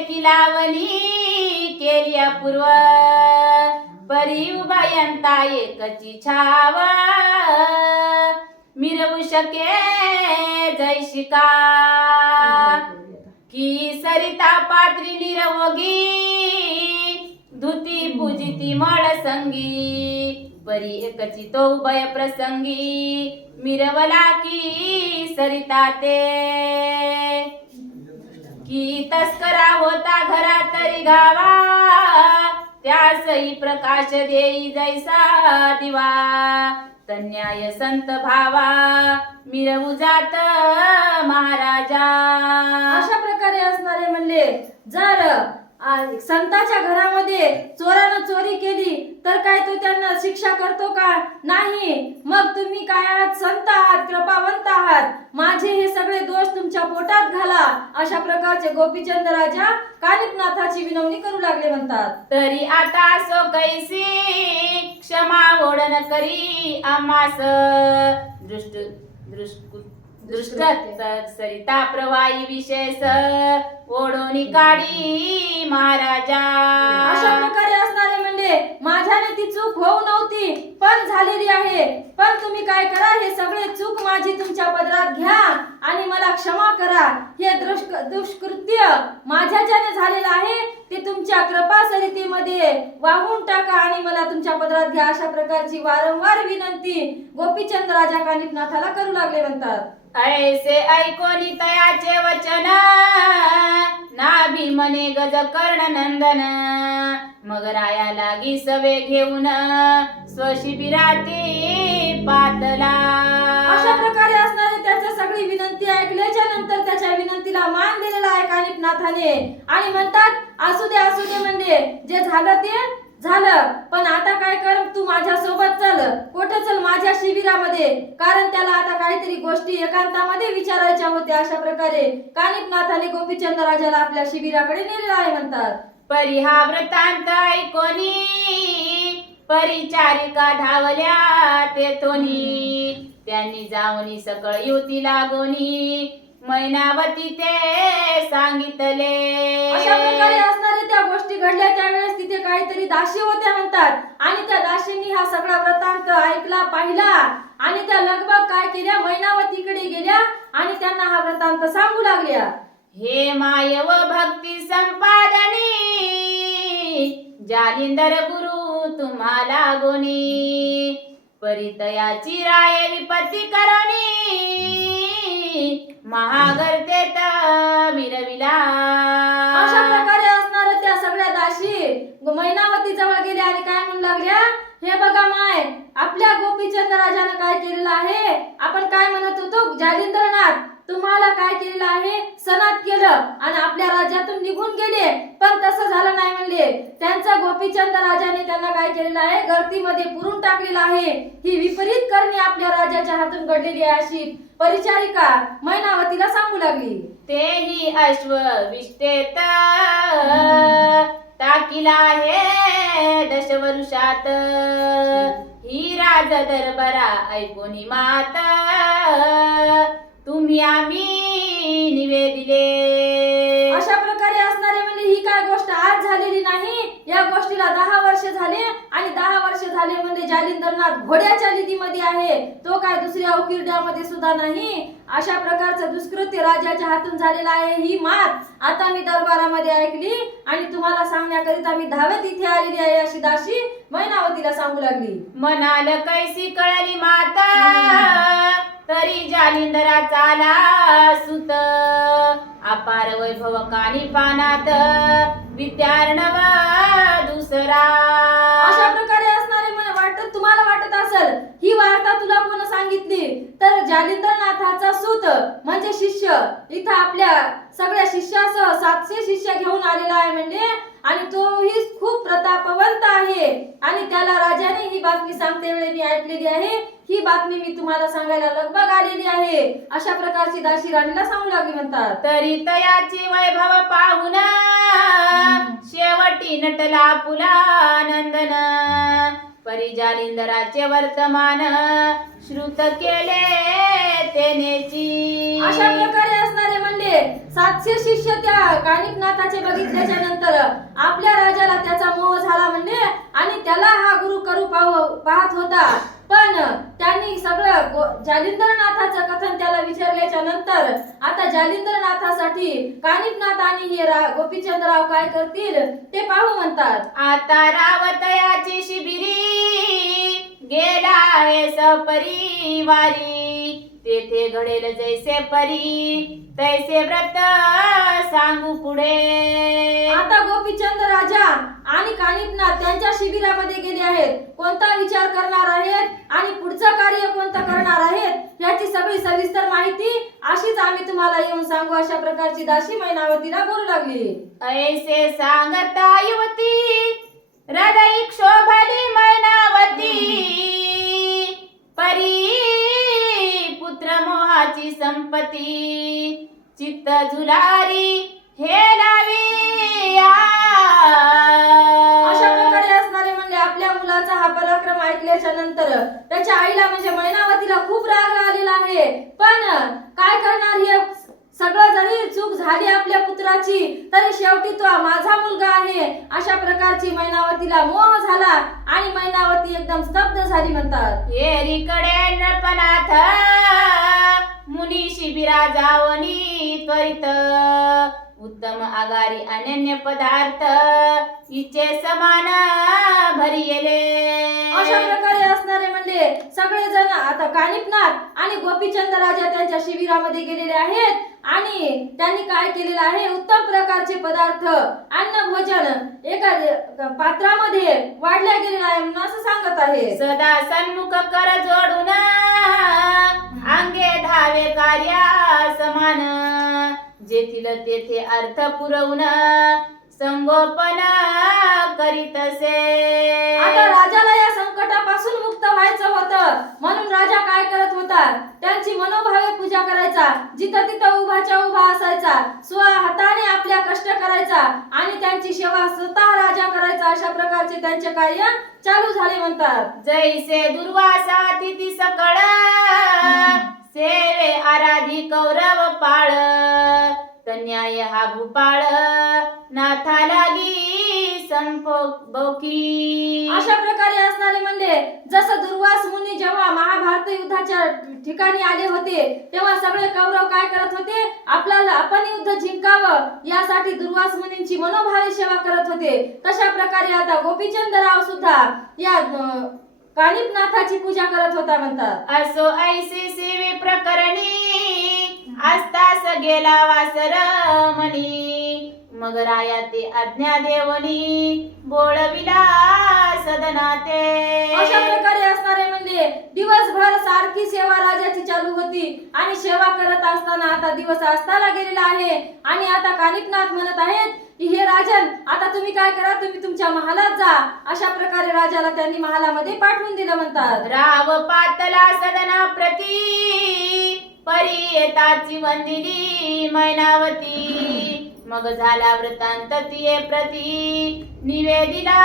एकी लावणी केली अपूर्व. परी उभयंता एकची छाव. मिरवू शके जैशिका की सरिता पात्री निरवोगी. धुती पूजिती मळ संगी. परी एकची तो उभय प्रसंगी. मिरवला की सरिता ते. की तस्करा होता घरा तरी गावा. त्यासही प्रकाश देई जैसा दिवा. तन्याय संत भावा मिरवू जात महाराजा. अशा प्रकारे असणारे म्हणले जर संताच्या घरामध्ये चोरानं चोरी केली तर काय तो त्यांना शिक्षा करतो का? नाही. मग तुम्ही काय आहात? संत आहात कृपावंत आहात. माझे हे सगळे दोष तुमच्या पोटात घाला. अशा प्रकारचे गोपीचंद राजा कालिपनाथाची विनवणी करू लागले म्हणतात. तरी आता सो कैसी क्षमा ओढन करी आमास दृष्ट दृष्ट सरिता प्रवाही विशेष ओढोनी काढी महाराजा अशा प्रकारे असणारे म्हणजे माझ्याने ती चूक होऊ नव्हती पण झालेली आहे. पण तुम्ही काय करा हे सगळे चूक माझी तुमच्या पदरात घ्या आणि मला क्षमा करा. हे दुष्कृत्य दुष्कृत्य माझ्याच्याने झालेलं आहे. ते तुमच्या कृपा सरितीमध्ये वाहून टाका आणि मला तुमच्या पदरात घ्या. अशा प्रकारची वारंवार विनंती गोपीचंद राजा कानिपनाथाला करू लागले म्हणतात. ऐसे ऐकोनी तयाचे वचन. नाभी मने गज कर्ण नंदन. मग राया लागी सवे घेऊन स्वशिबिराती पातला. अशा प्रकारे असणारे त्याच्या सगळी विनंती ऐकल्याच्या नंतर त्याच्या विनंतीला मान दिलेला आहे कानिपनाथाने आणि म्हणतात असू दे असू दे म्हणजे जे झालं ते झालं. पण आता काय कर तू माझ्या सोबत चल. कुठं चल माझ्या शिबिरामध्ये? कारण त्याला आता काहीतरी गोष्टी एकांतामध्ये विचारायच्या होत्या अशा प्रकारे. कानिपनाथाने गोपीचंद राजाला आपल्या शिबिराकडे नेलेला आहे म्हणतात. परी हा वृत्तांत ऐकोनी. परिचारिका धावल्या तेथोनी. त्यांनी जाऊनी सकळ युती लागोनी. मैनावती ते सांगितले. अशा प्रकारे असणारे त्या गोष्टी घडल्या त्यावेळेस तिथे काहीतरी दासी होत्या म्हणतात. आणि त्या दासींनी हा सगळा वृत्तांत ऐकला पाहिला. आणि त्या लगबग काय केल्या? मैनावतीकडे गेल्या आणि त्यांना हा वृत्तांत सांगू लागल्या. हे माय व भक्ती संपादनी जालिंदर गुरु तुम्हाला गोनी परितयाची राय विपत्ती करोनी महागरते मिरविला. अशा प्रकारे असणार त्या सगळ्या दाशी मैनावती जवळ गेल्या आणि काय म्हणू लागल्या? हे बघा माय आपल्या गोपीचंद राजानं काय केलेलं आहे? आपण काय म्हणत होतो? जालिंद्रनाथ तुम्हाला काय केलेलं आहे? सनात केलं आणि आपल्या राज्यातून निघून गेले. पण तसं झालं नाही म्हणले. त्यांचा गोपीचंद राजाने त्यांना काय केलेलं आहे? गर्दीमध्ये पुरून टाकलेलं आहे. ही विपरीत करणे आपल्या राजाच्या हातून घडलेली आहे अशी परिचारिका मैनावतीला सांगू लागली. तेही अश्व विष्टेत टाकीला आहे दशवरुषात. ही राज दरबारा ऐकोनी मात. तुम्ही आम्ही निवेदिले. अशा प्रकारे असणारे म्हणजे ही काय गोष्ट आज झालेली नाही या गोष्टीला दहा वर्ष झाले आणि दहा वर्ष झाले म्हणजे जालिंदरनाथ घोड्याच्या लिदीमध्ये आहे. तो काय दुसऱ्या उकिरड्यामध्ये सुद्धा नाही. अशा प्रकारचं दुष्कृत्य राजाच्या हातून झालेलं आहे. ही मात आता मी दरबारामध्ये ऐकली आणि तुम्हाला सांगण्याकरिता मी धावत इथे आलेली आहे अशी दासी मैनावतीला सांगू लागली. म्हणाल कैसी कळली माता? तरी जालिंदरा चाला सुत. अपार वैभव कानी पानात विद्यार्णवा दुसरा. अशा प्रकारे असणारे मला वाटत तुम्हाला वाटत असेल ही वार्ता तुला कोण सांगितली? तर जालिंदरनाथाचा सूत म्हणजे शिष्य. इथं आपल्या सगळ्या शिष्यासह सातशे शिष्य घेऊन आलेला आहे म्हणजे आणि तोही खूप प्रतापवंत आहे. आणि त्याला राजाने ही बातमी सांगते वेळी मी ऐकलेली आहे. ही बातमी मी तुम्हाला सांगायला लगबग आलेली आहे. अशा प्रकारची दाशी राणीला सांगू लागली म्हणतात. तरी तयाची वैभव पाहून शेवटी नटला पुला नंदन परिजालिंदराचे वर्तमान. श्रुत केले तेनेची. अशा प्रकारे असणारे मंदिर. सातशे शिष्य त्या कानिकनाथाचे बघितल्याच्या नंतर आपल्या राजाला त्याचा मोह झाला म्हणजे आणि त्याला हा गुरु करू पाहू- पाहत होता. पण त्यांनी सगळं जालिंदरनाथाचं कथन त्याला विचारल्याच्या नंतर आता जालिंदरनाथासाठी कानिकनाथ आणि हे रा- गोपीचंदराव काय करतील ते पाहू म्हणतात. आता रावतयाची शिबिरी. गेला आहे सपरिवारी. तेथे घडेल जैसे परी तैसे व्रत सांगू पुढे. आता गोपीचंद राजा आणि कानिपनाथ त्यांच्या शिबिरामध्ये गेले आहेत. कोणता विचार करणार आहेत आणि पुढचं कार्य कोणतं करणार आहेत याची सगळी सविस्तर माहिती अशीच आम्ही तुम्हाला येऊन सांगू. अशा प्रकारची दासी मैनावतीला बोलू लागली. ऐसे सांगता युवती हृदय क्षोभली मैनावती. माझी संपत्ती चित्त झुलारी हे अशा प्रकारे असणारे म्हणजे आपल्या मुलाचा हा पराक्रम ऐकल्याच्या नंतर त्याच्या आईला म्हणजे मैनावतीला खूप राग आलेला आहे. पण काय करणार हे सगळं जरी चूक झाली आपल्या पुत्राची तरी शेवटी तो माझा मुलगा आहे. अशा प्रकारची मैनावतीला मोह झाला आणि मैनावती एकदम स्तब्ध झाली म्हणतात. येरीकडे नृपनाथ मुनी शिबिरा जावनी त्वरित. उत्तम आगारी अनन्य पदार्थ इचे समान भरी अशा प्रकारे असणारे म्हणजे सगळे जण आता कानिपनाथ आणि गोपीचंद राजा त्यांच्या शिबिरामध्ये गेलेले आहेत. आणि त्यांनी काय केलेलं आहे? उत्तम प्रकारचे पदार्थ अन्न भोजन एका पात्रामध्ये वाढल्या गेलेलं आहे म्हणून असं सांगत आहे. सदा सन्मुख कर जोडून अंगे धावे कार्या समान. जेथील तेथे अर्थ पुरवून संगोपन करीतसे आता राजाला या संकटापासून मुक्त व्हायचं होतं. म्हणून राजा काय करत होता? त्यांची मनोभावे पूजा करायचा. जिथं तिथं उभाच्या उभा असायचा. स्व हाताने आपल्या कष्ट करायचा आणि त्यांची सेवा स्वतः राजा करायचा अशा प्रकारचे त्यांचे कार्य चालू झाले म्हणतात. जैसे दुर्वासा तिथी सकळ सेवे आराधी कौरव पाळ. तन्याय हा भूपाळ नाथा लागी संपौकी अशा प्रकारे असणारे म्हणजे जसं दुर्वास मुनी जेव्हा भारत युद्धाच्या ठिकाणी आले होते. तेव्हा सगळे कौरव काय करत होते? आपल्याला आपण युद्ध जिंकावं यासाठी दुर्वास मुनींची मनोभावे सेवा करत होते. तशा प्रकारे आता गोपीचंद राव सुद्धा या अं, कानिपनाथाची पूजा करत होता म्हणतात. असो ऐसी सेवे प्रकरणी आस्तास गेला वासर मनी. मग राया ते आज्ञा देवनी बोळविला सदनाते. अशा प्रकारे असणारे म्हणजे दिवसभर सारखी सेवा राजाची चालू होती आणि सेवा करत असताना आता दिवस असताना गेलेला आहे. आणि आता कानिपनाथ म्हणत आहेत की हे राजन आता तुम्ही काय करा? तुम्ही तुमच्या महालात जा. अशा प्रकारे राजाला त्यांनी महालामध्ये पाठवून दिलं म्हणतात. राव पातला सदना प्रती परी येताची वंदिनी मैनावती. मग झाला वृत्तांत तिये प्रती निवेदिला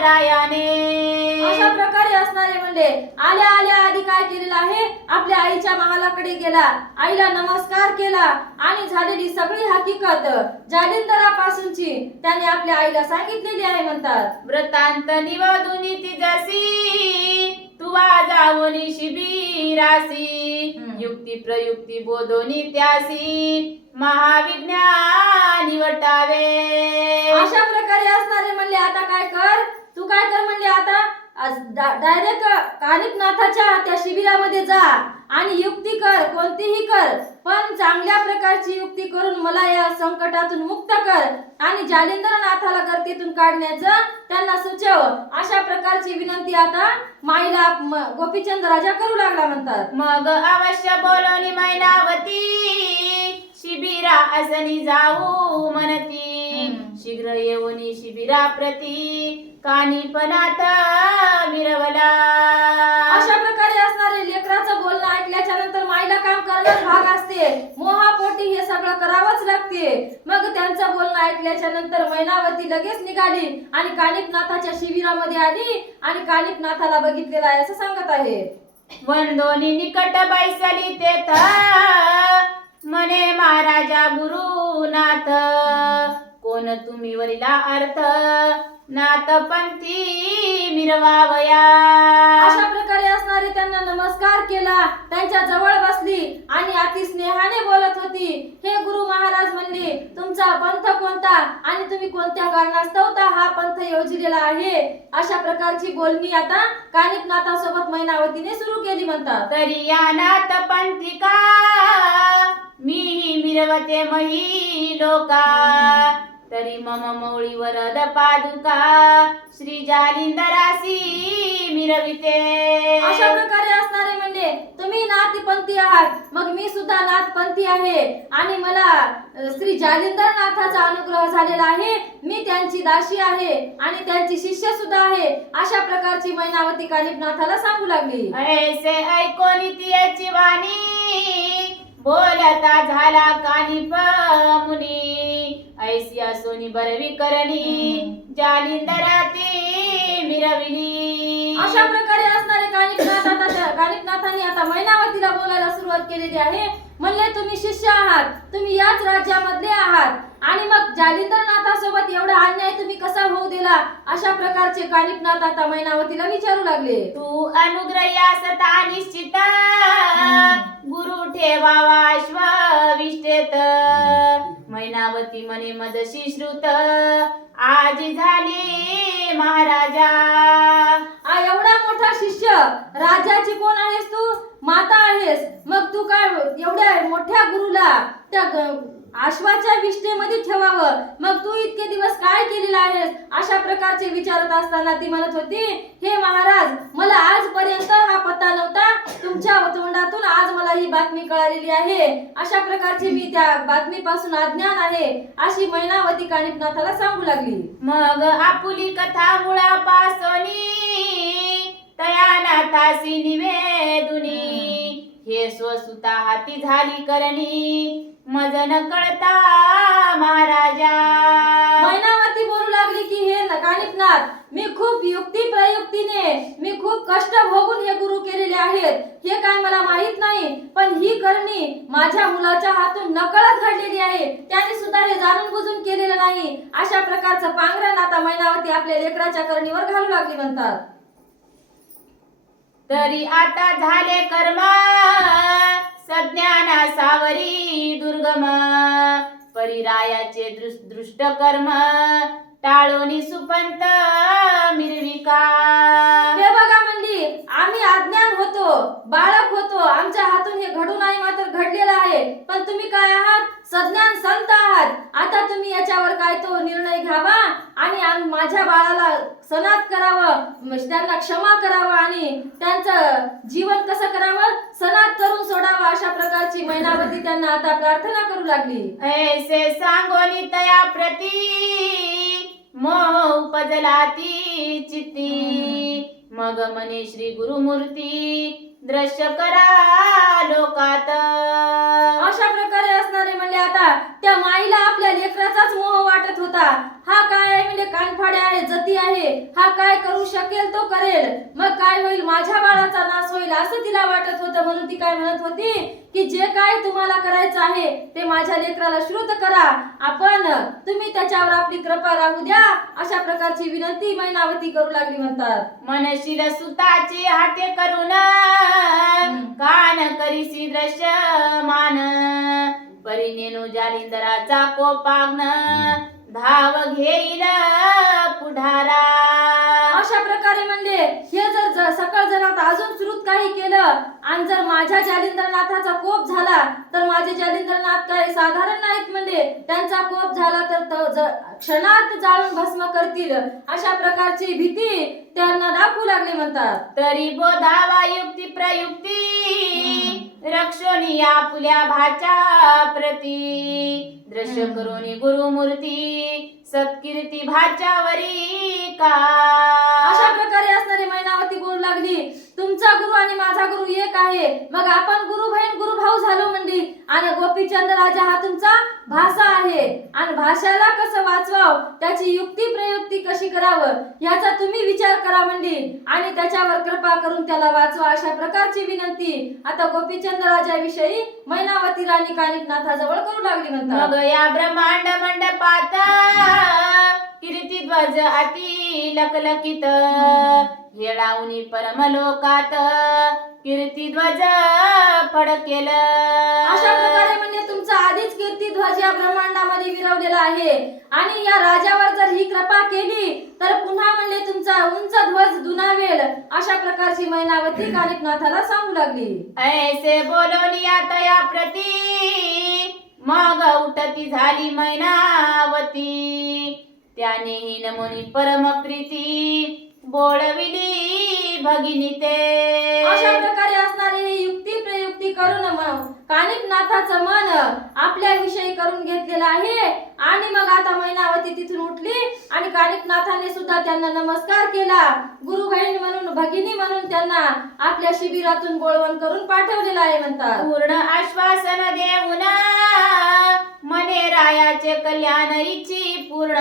रायाने. अशा प्रकारे असणारे म्हणजे आल्या आल्या आधी काय केलेलं आहे? आपल्या आईच्या महालाकडे गेला आईला नमस्कार केला आणि झालेली सगळी हकीकत जालिंदरापासूनची त्याने आपल्या आईला सांगितलेली आहे म्हणतात. वृत्तांत निवदुनी ती जसी तुवा जावनी शिबिरासी. युक्ती प्रयुक्ती बोधोनी त्यासी महाविज्ञान निवटावे अशा प्रकारे असणारे म्हणले आता काय कर? तू काय कर म्हणले आता? डायरेक्ट कानिपनाथाच्या त्या शिबिरामध्ये जा आणि युक्ती कर कोणतीही कर. पण चांगल्या प्रकारची युक्ती करून मला या संकटातून मुक्त कर आणि जालिंदरनाथाला गर्दीतून काढण्याचं त्यांना सुचव. अशा प्रकारची विनंती आता माईला गोपीचंद राजा करू लागला म्हणतात. मग अवश्य बोलवली मैनावती शिबिरा असनी जाऊ म्हणती. शीघ्र येऊनी शिबिरा प्रती कानिपनात मिरवला. अशा प्रकारे असणारे लेकराचं बोलणं ऐकल्याच्या नंतर माईला काम करणं भाग असते. मोहापोटी हे सगळं करावंच लागते. मग त्यांचं बोलणं ऐकल्याच्या नंतर मैनावती लगेच निघाली आणि कानिपनाथाच्या शिबिरामध्ये आली आणि कानिपनाथाला बघितलेलं आहे असं सांगत आहे. वंदोनी निकट बैसली तेथ मने महाराजा गुरुनाथ कोण तुम्ही वरिला अर्थ? नाथ पंथी मिरवावया. अशा प्रकारे असणारे त्यांना नमस्कार केला. त्यांच्या जवळ बसली आणि अति स्नेहाने बोलत होती. हे गुरु महाराज म्हणले तुमचा पंथ कोणता आणि तुम्ही कोणत्या कारणास्तव हा पंथ योजलेला आहे? अशा प्रकारची बोलणी आता कानिकनाथासोबत मैनावतीने सुरू केली म्हणतात. तरी या नाथ पंथिका मी मिरवते मही लोका. तरी मम मौळी वरद पादुका श्री जालिंदरासी मिरविते. अशा प्रकारे असणारे म्हणजे तुम्ही नाथपंथी आहात मग मी सुद्धा नाथपंथी आहे. आणि मला श्री जालिंदर नाथाचा अनुग्रह झालेला आहे. मी त्यांची दासी आहे आणि त्यांची शिष्य सुद्धा आहे. अशा प्रकारची मैनावती कालिपनाथाला सांगू लागली. ऐसे ऐकोनी तियाची वाणी बोलता झाला कानी मुनी. ऐसी सोनी बरवी करणी जालिंदराती मिरविली. अशा प्रकारे असणारे कानिकनाथ आता कानिकनाथांनी आता मैनावतीला बोलायला सुरुवात केलेली आहे. म्हणले तुम्ही शिष्य आहात. तुम्ही याच राज्यामधले आहात. आणि मग जालिंदर नाथासोबत एवढा अन्याय तुम्ही कसा होऊ दिला? अशा प्रकारचे कानिकनाथ आता मैनावतीला विचारू लागले. तू अनुग्रया सता निश्चिता गुरु ठेवावा विष्टेत मैनावती मने मदशी श्रुत आज झाले महाराजा. आ एवढा मोठा शिष्य. राजाची कोण आहेस तू? माता आहेस. मग तू काय एवढ्या मोठ्या गुरुला त्या आश्वाच्या विष्ठेमध्ये ठेवावं. मग तू इतके दिवस काय केलेलं आहेस? अशा प्रकारचे विचारत असताना ती म्हणत होती हे महाराज मला आजपर्यंत हा पत्ता नव्हता. तुमच्या तोंडातून आज मला ही बातमी कळालेली आहे. अशा प्रकारची मी त्या बातमीपासून अज्ञान आहे. अशी मैनावती कानिपनाथाला सांगू लागली. मग आपुली कथा मुळापासून तया नाथासी निवेदुनी. हे स्वसुता हाती झाली करणी. मज कळता महाराजा. मैनावती बोलू लागली की हे कानिपनाथ मी खूप युक्ती प्रयुक्तीने मी खूप कष्ट भोगून हे गुरु केलेले आहेत. हे काय मला माहीत नाही पण ही करणी माझ्या मुलाच्या हातून नकळत घडलेली आहे. त्याने सुद्धा हे जाणून बुजून केलेलं नाही. अशा प्रकारचं पांघरण आता मैनावती आपल्या लेकराच्या करणीवर घालू लागली म्हणतात. तरी आता झाले कर्म. सज्ञाना सावरी दुर्गम. परिरायाचे दृष्ट कर्म. टाळोनी सुपंत मिरविका हे बघा म्हणली आम्ही अज्ञान होतो बाळक होतो. आमच्या हातून हे घडू नाही मात्र घडलेलं आहे. पण तुम्ही काय आहात? सज्ञान संत आता तुम्ही याच्यावर काय तो निर्णय घ्यावा आणि माझ्या बाळाला सनात करावं म- त्यांना क्षमा करावं आणि त्यांचं जीवन कसं करावं? सनात करून सोडावं अशा प्रकारची मैनावती त्यांना आता प्रार्थना करू लागली. ऐसे सांगोनी तया प्रती मोह उपजला ती चित्ती मग मने श्री गुरुमूर्ती दृश्य करा लोकात. अशा प्रकारे असणारे म्हणले आता त्या माईला आपल्या लेकराचाच मोह वाटत होता. हा काय कानफाडे आहे जती आहे हा काय करू शकेल तो करेल. मग काय होईल? माझ्या बाळाचा नाश होईल असं तिला वाटत होतं. म्हणून ती काय म्हणत होती की जे काय तुम्हाला करायचं आहे ते माझ्या लेकराला श्रुत करा. आपण तुम्ही त्याच्यावर आपली कृपा राहू द्या अशा प्रकारची विनंती मैनावती करू लागली म्हणतात. मनशील सुताचे हाते करून कान करीसी दृश्य मान परिनेनु जालिंदराचा कोपाग्न. धाव घेईल पुढारा. अशा प्रकारे म्हणले हे जर सकळ जणात अजून श्रुत काही केलं आणि जर माझ्या जालिंदरनाथाचा कोप झाला तर माझे जालिंदरनाथ काही साधारण नाहीत म्हणले त्यांचा कोप झाला तर क्षणात जाळून भस्म करतील. अशा प्रकारची भीती त्यांना दाखवू लागली म्हणतात. तरी बोधावा युक्ती प्रयुक्ती. रक्षोनी आपुल्या भाच्या प्रती. दृश्य करोनी गुरुमूर्ती सत्कीर्ती भाच्यावरी का? अशा प्रकारे असणारी मैनावती बोलू लागली. तुमचा गुरु आणि माझा गुरु एक आहे. मग आपण गुरु बहीण गुरु भाऊ झालो म्हणजे आणि गोपीचंद राजा हा तुमचा भाषा आहे. आणि भाषाला कसं वाचवाव? त्याची युक्ती प्रयुक्ती कशी करावं? याचा तुम्ही विचार करा म्हणजे आणि त्याच्यावर कृपा करून त्याला वाचवा अशा प्रकारची विनंती. आता गोपीचंद राजाविषयी मैनावती राणी कानिकनाथाजवळ करू लागली म्हणतात. या ब्रह्मांड मंडपात कीर्ती ध्वज अति लकलकित हेळावनी परमलोकात कीर्ती ध्वज फडकेल. अशा प्रकारे म्हणजे तुमचा आधीच कीर्ती ध्वज या ब्रह्मांडामध्ये विरवलेला आहे. आणि या राजावर जर ही कृपा केली तर पुन्हा म्हणले तुमचा उंच ध्वज दुनावेल अशा प्रकारची मैनावती कानिकनाथाला सांगू लागली. ऐसे बोलवली तया प्रती. मग उठती झाली मैनावती. त्याने ही नमुनी परम बोलविली भगिनी अशा ते प्रकारे असणारी युक्ती प्रयुक्ती करून मग कानिकनाथाचं मन आपल्या विषयी करून घेतलेलं आहे. आणि मग आता मैनावती तिथून उठली आणि कानिकनाथाने सुद्धा त्यांना नमस्कार केला. गुरु बहीण म्हणून भगिनी म्हणून त्यांना आपल्या शिबिरातून बोळवण करून पाठवलेलं आहे म्हणतात. पूर्ण आश्वासन देऊन मने रायाचे कल्याण इच्छी पूर्ण.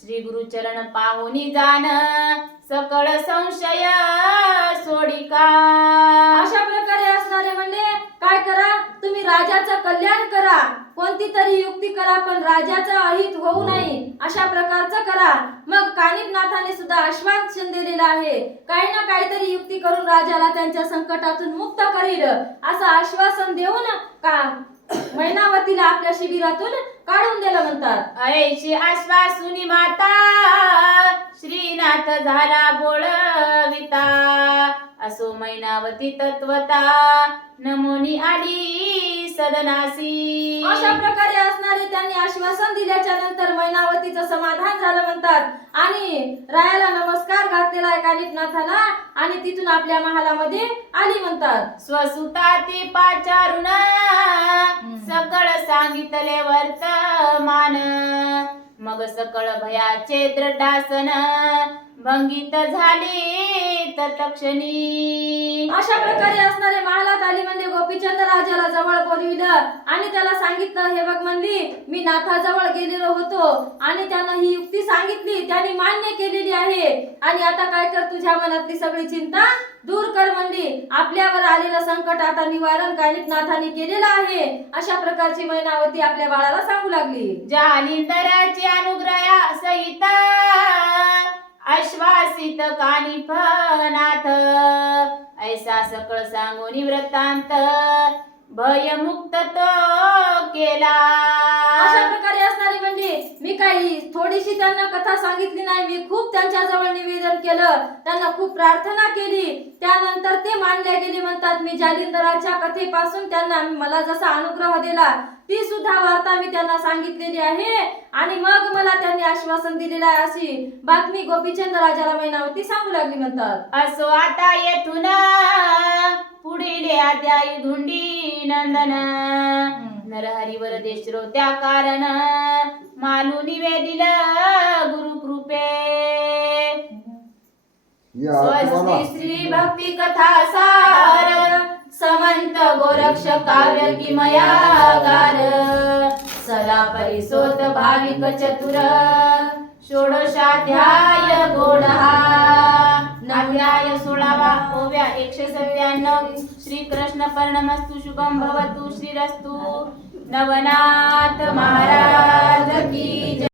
श्री गुरुचरण पाहुनी जाण सकळ संशय सोडिका अशा प्रकारे असणारे म्हणजे काय करा? तुम्ही राजाचं कल्याण करा. कोणती तरी युक्ती करा पण राजाचं अहित होऊ नये. अशा प्रकारचं करा. मग कानिकनाथाने सुद्धा आश्वासन दिलेलं आहे. काही ना काहीतरी युक्ती करून राजाला त्यांच्या संकटातून मुक्त करील. असं आश्वासन देऊन का मैनावतीला आपल्या शिबिरातून काढून दिलं म्हणतात. ऐशी आश्वासुनी माता श्रीनाथ झाला बोळविता. असो मैनावती तत्वता नमोनी आली सदनासी. अशा प्रकारे असणारे त्यांनी आश्वासन दिल्याच्या नंतर मैनावतीचं समाधान झालं म्हणतात. आणि रायाला नमस्कार घातलेला आहे कानिकनाथाला आणि तिथून आपल्या महालामध्ये आली म्हणतात. स्वसुता ती पाचारुन सकळ सांगितले वर्तमान. मग सकळ भयाचे दृढासन भंगित झाली तत्क्षणी अशा प्रकारे असणारे महालात आली म्हणजे गोपीचंद राजाला जवळ बोलविलं आणि त्याला सांगितलं हे बघ म्हणली मी नाथाजवळ गेलेलो होतो. आणि त्यांना ही युक्ती सांगितली त्यांनी मान्य केलेली आहे. आणि आता काय कर तुझ्या मनातली सगळी चिंता? दूर कर म्हणली आपल्यावर आलेलं संकट आता निवारण कानिकनाथाने केलेलं आहे. अशा प्रकारची मैनावती आपल्या बाळाला सांगू लागली. जालिंदराची अनुग्रहा सहित आश्वासित कानिफनाथ ऐसा सकळ सांगून वृत्तांत भयमुक्त तो केला. अशा प्रकारे असणारी म्हणजे मी काही थोडीशी त्यांना कथा सांगितली नाही. मी खूप त्यांच्या जवळ निवेदन केलं. त्यांना खूप प्रार्थना केली. त्यानंतर ते मानले गेले म्हणतात मी जालिंदराच्या कथेपासून त्यांना मला जसा अनुग्रह दिला ती सुद्धा वार्ता मी त्यांना सांगितलेली आहे. आणि मग मला त्यांनी आश्वासन दिलेलं आहे अशी बातमी गोपीचंद राजाला मैनावती सांगू लागली म्हणतात. असो आता येथून पुढील अध्यायी धुंडी नंदन. नरहरीवर देश त्या कारण मालू निवेदिल गुरु कृपे स्वस्ती श्री भक्ती कथा सार समंत गोरक्ष काव्य किमया गार सदा परिसोत भाविक चतुर. षोडशाध्याय गोडहा. अध्याय सोळावा ओव्या एकशे सत्त्याण्णव श्री कृष्ण पर्णमस्तु शुभम भवतु श्रीरस्तु. नवनाथ महाराज की